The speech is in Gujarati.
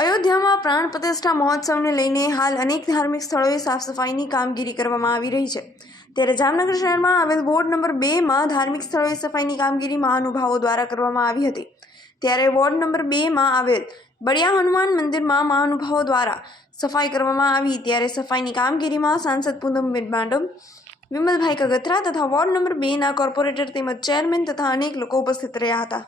અયોધ્યામાં પ્રાણ પ્રતિષ્ઠા મહોત્સવને લઈને હાલ અનેક ધાર્મિક સ્થળોએ સાફ સફાઈની કામગીરી કરવામાં આવી રહી છે. ત્યારે જામનગર શહેરમાં આવેલ વોર્ડ નંબર બેમાં ધાર્મિક સ્થળોએ સફાઈની કામગીરી મહાનુભાવો દ્વારા કરવામાં આવી હતી. ત્યારે વોર્ડ નંબર બેમાં આવેલ બળિયા હનુમાન મંદિરમાં મહાનુભાવો દ્વારા સફાઈ કરવામાં આવી. ત્યારે સફાઈની કામગીરીમાં સાંસદ પૂનમબેન માંડમ વિમલભાઈ કગથરા તથા વોર્ડ નંબર બેના કોર્પોરેટર તેમજ ચેરમેન તથા અનેક લોકો ઉપસ્થિત રહ્યા હતા.